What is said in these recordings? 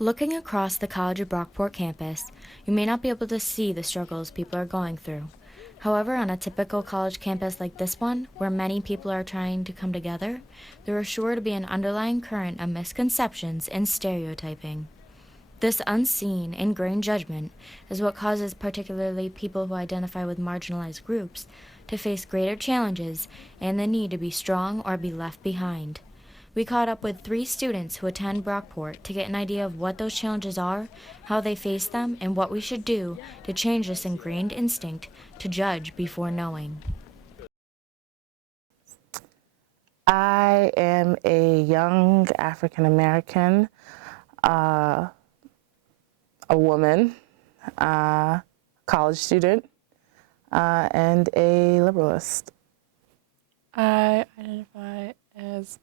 Looking across the College of Brockport campus, you may not be able to see the struggles people are going through. However, on a typical college campus like this one, where many people are trying to come together, there is sure to be an underlying current of misconceptions and stereotyping. This unseen, ingrained judgment is what causes particularly people who identify with marginalized groups to face greater challenges and the need to be strong or be left behind. We caught up with 3 students who attend Brockport to get an idea of what those challenges are, how they face them, and what we should do to change this ingrained instinct to judge before knowing. I am a young African American, a woman, college student, and a liberalist. I identify as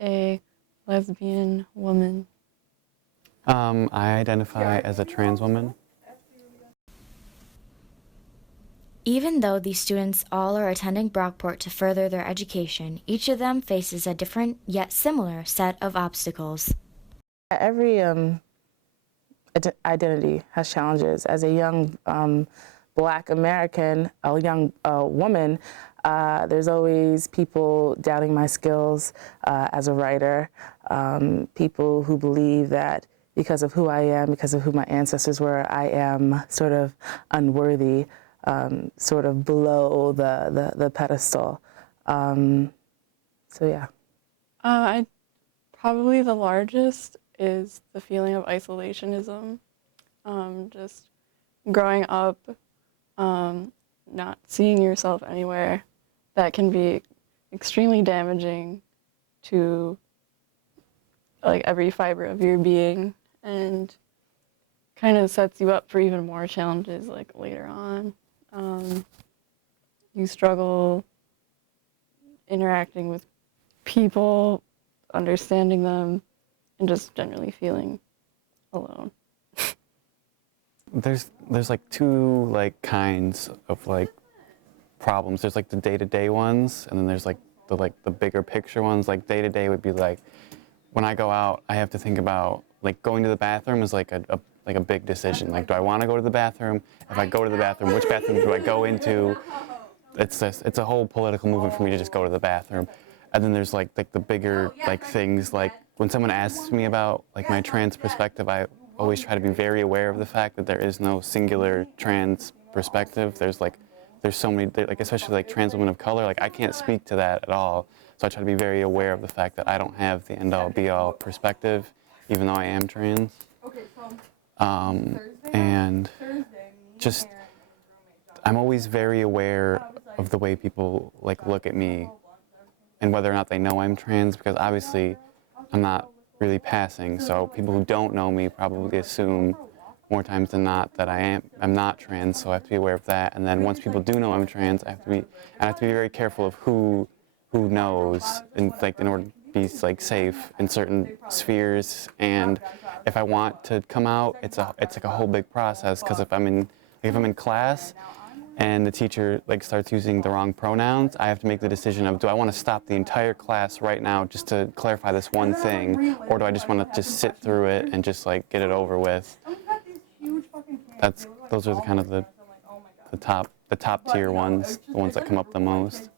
a lesbian woman. I identify as a trans woman. Even though these students all are attending Brockport to further their education, each of them faces a different yet similar set of obstacles. Every identity has challenges. As a young Black American, a young woman, there's always people doubting my skills as a writer, people who believe that because of who I am, because of who my ancestors were, I am sort of unworthy, sort of below the pedestal. So yeah. Probably the largest is the feeling of isolationism. Just growing up, not seeing yourself anywhere, that can be extremely damaging to like every fiber of your being, and kind of sets you up for even more challenges like later on. You struggle interacting with people, understanding them, and just generally feeling alone. There's like two like kinds of like problems. There's like the day-to-day ones, and then there's like the bigger picture ones. Like day-to-day would be like when I go out, I have to think about like going to the bathroom is like a big decision. Like, do I want to go to the bathroom? If I go to the bathroom, which bathroom do I go into? It's a whole political movement for me to just go to the bathroom. And then there's like the bigger like things, like when someone asks me about like my trans perspective, I always try to be very aware of the fact that there is no singular trans perspective. There's so many, like especially like trans women of color, like I can't speak to that at all. So I try to be very aware of the fact that I don't have the end-all be-all perspective, even though I am trans. And just, I'm always very aware of the way people like look at me and whether or not they know I'm trans, because obviously I'm not really passing, so people who don't know me probably assume more times than not that I'm not trans, so I have to be aware of that. And then once people do know I'm trans, I have to be very careful of who knows, in order to be like safe in certain spheres. And if I want to come out, it's like a whole big process, because if I'm in class and the teacher like starts using the wrong pronouns, I have to make the decision of, do I want to stop the entire class right now just to clarify this one thing, or do I just want to just sit through it and just like get it over with? Those are the kind of the top tier ones, the ones that come up the most.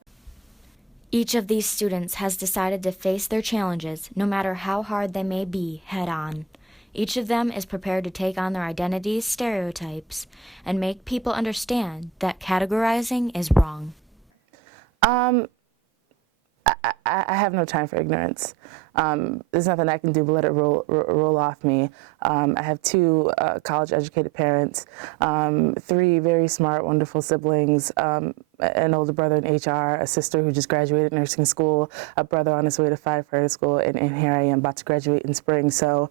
Each of these students has decided to face their challenges, no matter how hard they may be, head on. Each of them is prepared to take on their identity's stereotypes and make people understand that categorizing is wrong. I have no time for ignorance. There's nothing I can do but let it roll off me. I have 2 college-educated parents, 3 very smart, wonderful siblings, an older brother in HR, a sister who just graduated nursing school, a brother on his way to firefighter school, and here I am about to graduate in spring. So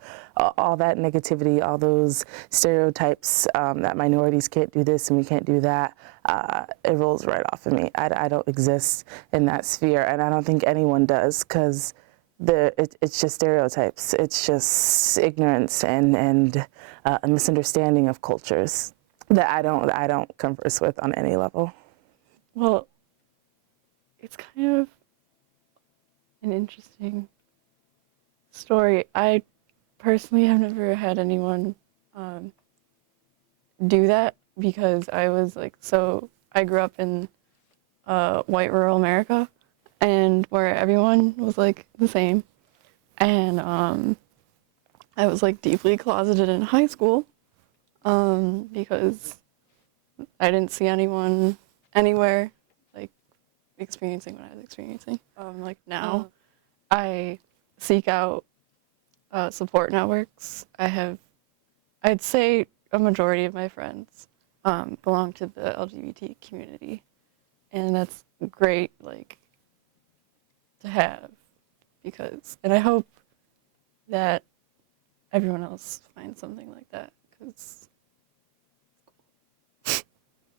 all that negativity, all those stereotypes that minorities can't do this and we can't do that, it rolls right off of me. I don't exist in that sphere, and I don't think anyone does, because it's just stereotypes. It's just ignorance and a misunderstanding of cultures that I don't converse with on any level. Well, it's kind of an interesting story. I personally have never had anyone do that because I was like, I grew up in white rural America, and where everyone was like the same. And I was like deeply closeted in high school because I didn't see anyone anywhere like experiencing what I was experiencing. Like now, I seek out support networks. I'd say a majority of my friends belong to the LGBT community, and that's great, like, to have, and I hope that everyone else finds something like that, because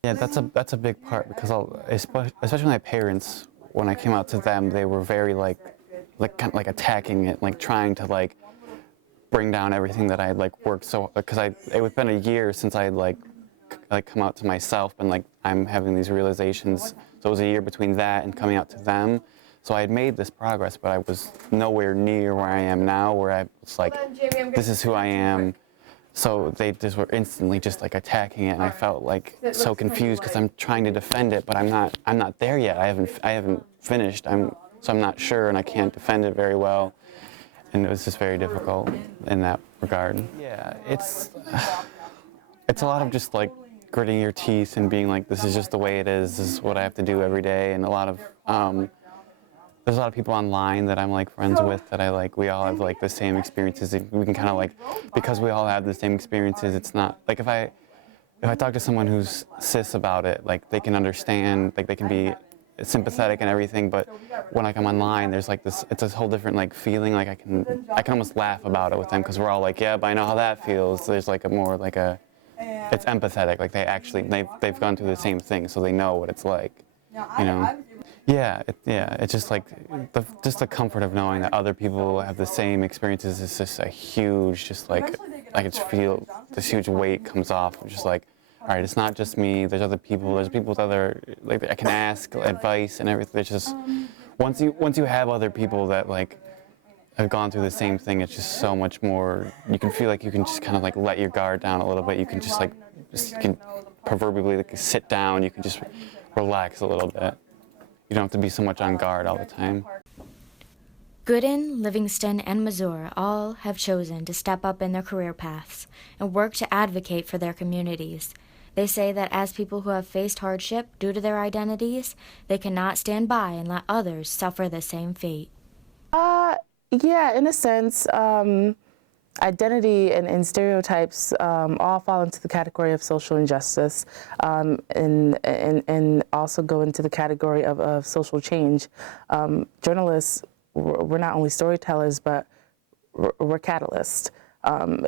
Yeah, that's a big part because especially my parents, when I came out to them, they were very like kind of like attacking it, like trying to like bring down everything that I had like worked so, because it had been a year since I had like come out to myself, and like I'm having these realizations. So it was a year between that and coming out to them. So I had made this progress, but I was nowhere near where I am now, where I was like, this is who I am. So they just were instantly just like attacking it, and I felt like so confused because I'm trying to defend it, but I'm not there yet. I haven't finished. So I'm not sure, and I can't defend it very well. And it was just very difficult in that regard. Yeah, it's a lot of just like gritting your teeth and being like, this is just the way it is. This is what I have to do every day. And there's a lot of people online that I'm like friends with that I like. We all have like the same experiences. We can kind of like, because we all have the same experiences. It's not like if I talk to someone who's cis about it, like they can understand, like they can be sympathetic and everything. But when I come online, there's like this. It's a whole different like feeling. Like I can almost laugh about it with them because we're all like, yeah, but I know how that feels. There's like a more like it's empathetic. Like they've gone through the same thing, so they know what it's like. You know. Yeah, it's just like the comfort of knowing that other people have the same experiences is just a huge, just like I could feel this huge weight comes off. Just like, all right, it's not just me. There's other people. There's people with other, like I can ask advice and everything. It's just once you have other people that like have gone through the same thing, it's just so much more. You can feel like you can just kind of like let your guard down a little bit. You can just like you can proverbially like sit down. You can just relax a little bit. You don't have to be so much on guard all the time. Gooden, Livingston, and Missouri all have chosen to step up in their career paths and work to advocate for their communities. They say that as people who have faced hardship due to their identities, they cannot stand by and let others suffer the same fate. Yeah, in a sense, identity and stereotypes all fall into the category of social injustice, and also go into the category of social change. Journalists, we're not only storytellers, but we're catalysts.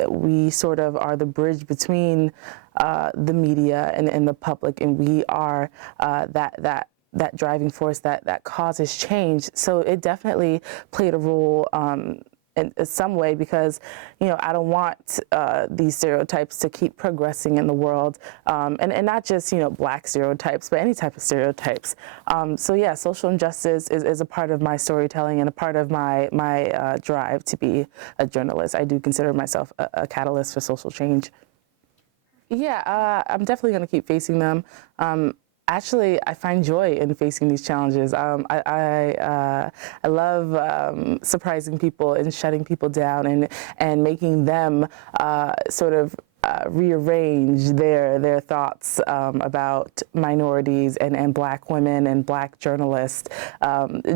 We sort of are the bridge between the media and the public, and we are that driving force that causes change. So it definitely played a role in some way, because I don't want these stereotypes to keep progressing in the world, and not just Black stereotypes, but any type of stereotypes. So yeah, social injustice is a part of my storytelling and a part of my drive to be a journalist. I do consider myself a catalyst for social change. Yeah, I'm definitely going to keep facing them. Actually, I find joy in facing these challenges. I love surprising people and shutting people down and making them sort of rearrange their thoughts about minorities and Black women and Black journalists.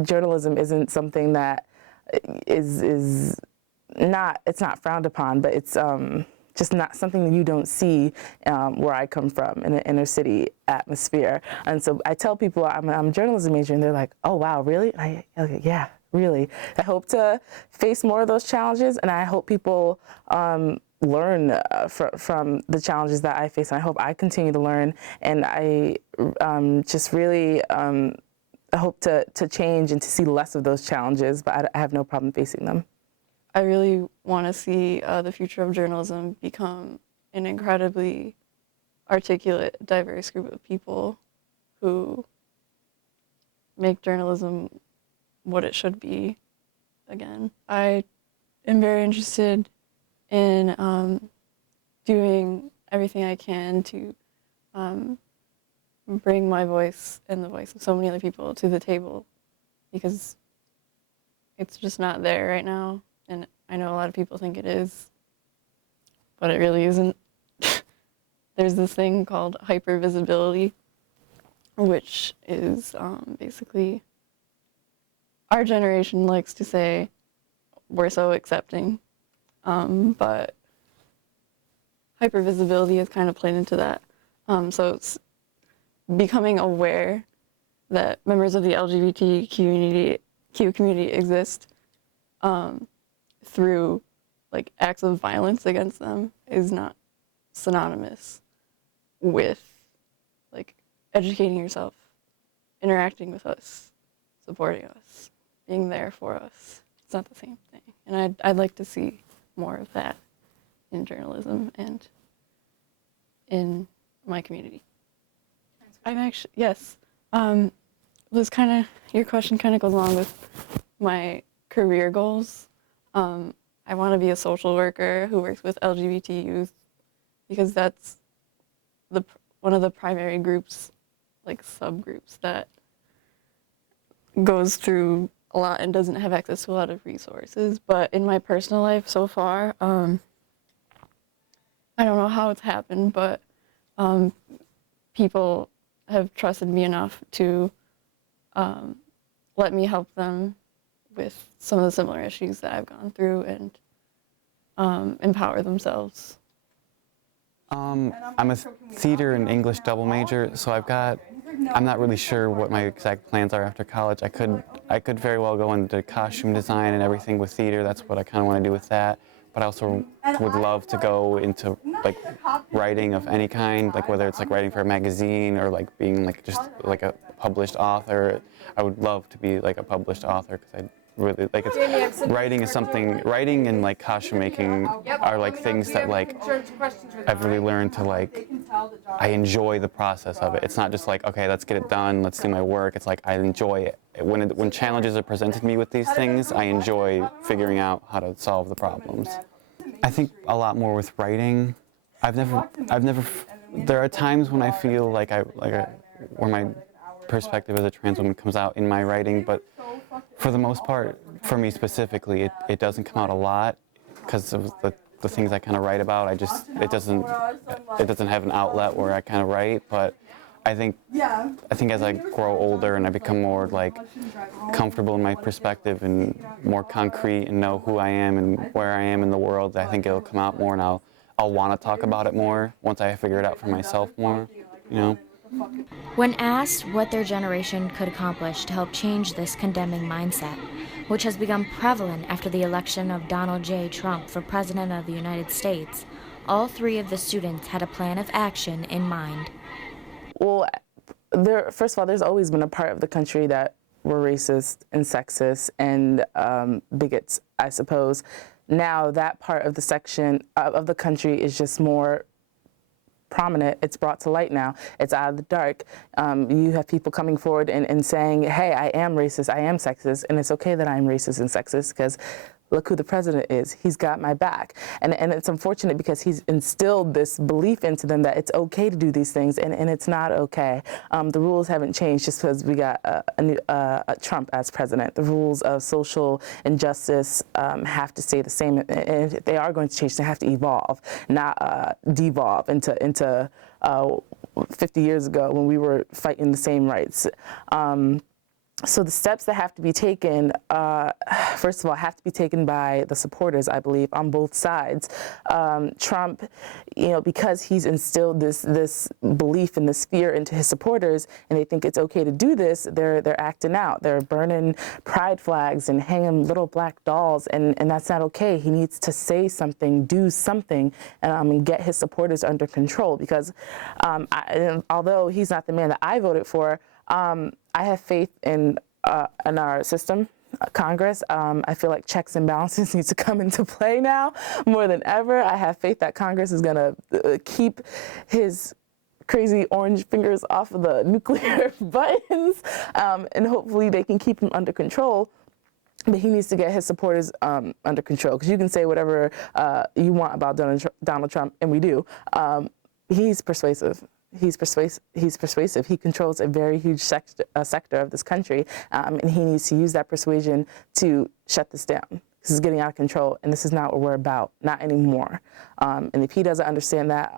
Journalism isn't something that is not, it's not frowned upon, but it's just not something that you don't see where I come from, in an inner city atmosphere. And so I tell people I'm a journalism major, and they're like, oh, wow, really? Okay, yeah, really. I hope to face more of those challenges, and I hope people learn from the challenges that I face. And I hope I continue to learn, and I just really I hope to change and to see less of those challenges, but I have no problem facing them. I really want to see the future of journalism become an incredibly articulate, diverse group of people who make journalism what it should be again. I am very interested in doing everything I can to bring my voice and the voice of so many other people to the table, because it's just not there right now. And I know a lot of people think it is, but it really isn't. There's this thing called hypervisibility, which is basically, our generation likes to say we're so accepting, but hypervisibility is kind of played into that. So it's becoming aware that members of the LGBT community exist through like acts of violence against them is not synonymous with like educating yourself, interacting with us, supporting us, being there for us. It's not the same thing. And I'd like to see more of that in journalism and in my community. I'm actually, yes. Was kind of, your question kind of goes along with my career goals. I want to be a social worker who works with LGBT youth, because that's one of the primary groups, like subgroups, that goes through a lot and doesn't have access to a lot of resources. But in my personal life so far, I don't know how it's happened, but people have trusted me enough to let me help them with some of the similar issues that I've gone through and empower themselves. I'm a theater and English double major, so I'm not really sure what my exact plans are after college. I could very well go into costume design and everything with theater. That's what I kind of want to do with that. But I also would love to go into like writing of any kind, like whether it's like writing for a magazine or like being like just like a published author. I would love to be like a published author, because I really like writing and like costume making are like things that like I've really learned to like, I enjoy the process of it. It's not just like, okay, let's get it done, let's do my work. It's like I enjoy it. When challenges are presented to me with these things, I enjoy figuring out how to solve the problems. I think a lot more with writing. There are times when I feel like where my perspective as a trans woman comes out in my writing, but for the most part, for me specifically, it doesn't come out a lot because of the things I kind of write about. It doesn't have an outlet where I kind of write, but I think as I grow older and I become more like comfortable in my perspective and more concrete and know who I am and where I am in the world, I think it'll come out more, and I'll want to talk about it more once I figure it out for myself more, you know? When asked what their generation could accomplish to help change this condemning mindset, which has become prevalent after the election of Donald J. Trump for President of the United States, all three of the students had a plan of action in mind. Well, first of all, there's always been a part of the country that were racist and sexist and bigots, I suppose. Now that part of the section of the country is just more prominent. It's brought to light now. It's out of the dark. You have people coming forward and saying, hey, I am racist, I am sexist, and it's okay that I'm racist and sexist because look who the president is. He's got my back. And it's unfortunate because he's instilled this belief into them that it's okay to do these things, and it's not okay. The rules haven't changed just because we got a Trump as president. The rules of social injustice have to stay the same, and if they are going to change, they have to evolve, not devolve into 50 years ago when we were fighting the same rights. So the steps that have to be taken, first of all, have to be taken by the supporters, I believe, on both sides. Trump, because he's instilled this belief and this fear into his supporters, and they think it's okay to do this, they're acting out. They're burning pride flags and hanging little black dolls, and that's not okay. He needs to say something, do something, and get his supporters under control. Because although he's not the man that I voted for, I have faith in our system, Congress. I feel like checks and balances need to come into play now more than ever. I have faith that Congress is going to keep his crazy orange fingers off of the nuclear buttons, and hopefully they can keep him under control. But he needs to get his supporters under control, because you can say whatever you want about Donald Trump, and we do. He's persuasive. He's persuasive. He controls a very huge sector of this country, and he needs to use that persuasion to shut this down. This is getting out of control, and this is not what we're about, not anymore. And if he doesn't understand that,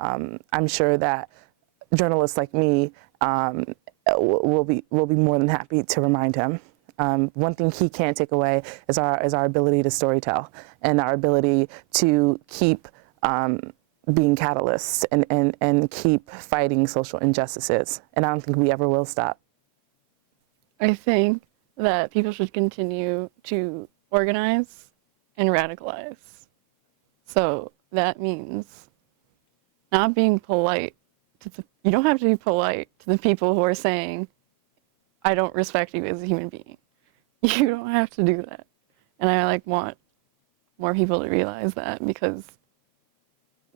I'm sure that journalists like me will be more than happy to remind him. One thing he can't take away is our ability to storytell, and our ability to keep being catalysts and keep fighting social injustices. And I don't think we ever will stop. I think that people should continue to organize and radicalize. So that means not being polite you don't have to be polite to the people who are saying, I don't respect you as a human being. You don't have to do that. And I want more people to realize that, because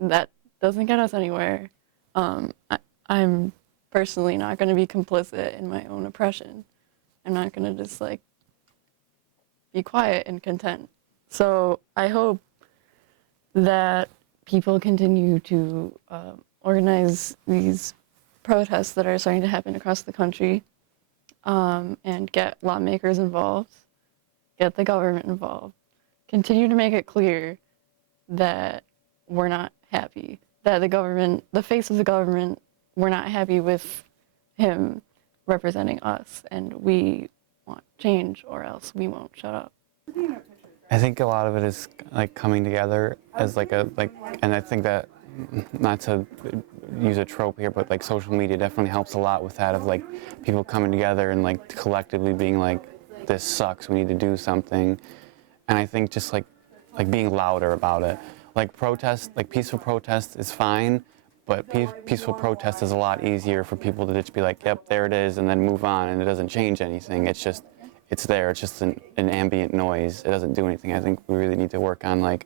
that doesn't get us anywhere. I'm personally not going to be complicit in my own oppression. I'm not going to just be quiet and content. So I hope that people continue to organize these protests that are starting to happen across the country, and get lawmakers involved, get the government involved, continue to make it clear that we're not happy, that the face of the government, we're not happy with him representing us, and we want change, or else we won't shut up. I think a lot of it is coming together as and I think that, not to use a trope here, but social media definitely helps a lot with that, of people coming together and collectively being this sucks, we need to do something. And I think just being louder about it. Peaceful protest is fine, but peaceful protest is a lot easier for people to just be yep, there it is, and then move on, and it doesn't change anything. It's there. It's just an ambient noise. It doesn't do anything. I think we really need to work on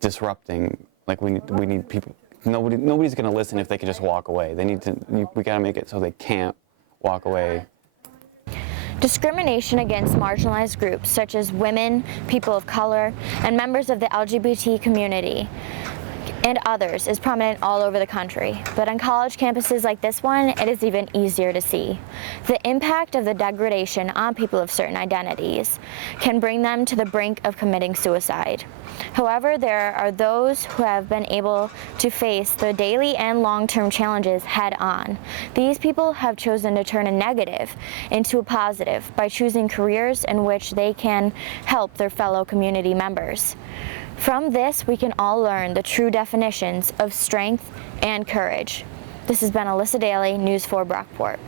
disrupting. We need people. Nobody's gonna listen if they can just walk away. We gotta make it so they can't walk away. Discrimination against marginalized groups such as women, people of color, and members of the LGBT community and others is prominent all over the country, but on college campuses like this one, it is even easier to see. The impact of the degradation on people of certain identities can bring them to the brink of committing suicide. However, there are those who have been able to face the daily and long-term challenges head-on. These people have chosen to turn a negative into a positive by choosing careers in which they can help their fellow community members. From this, we can all learn the true definitions of strength and courage. This has been Alyssa Daly, News 4 Brockport.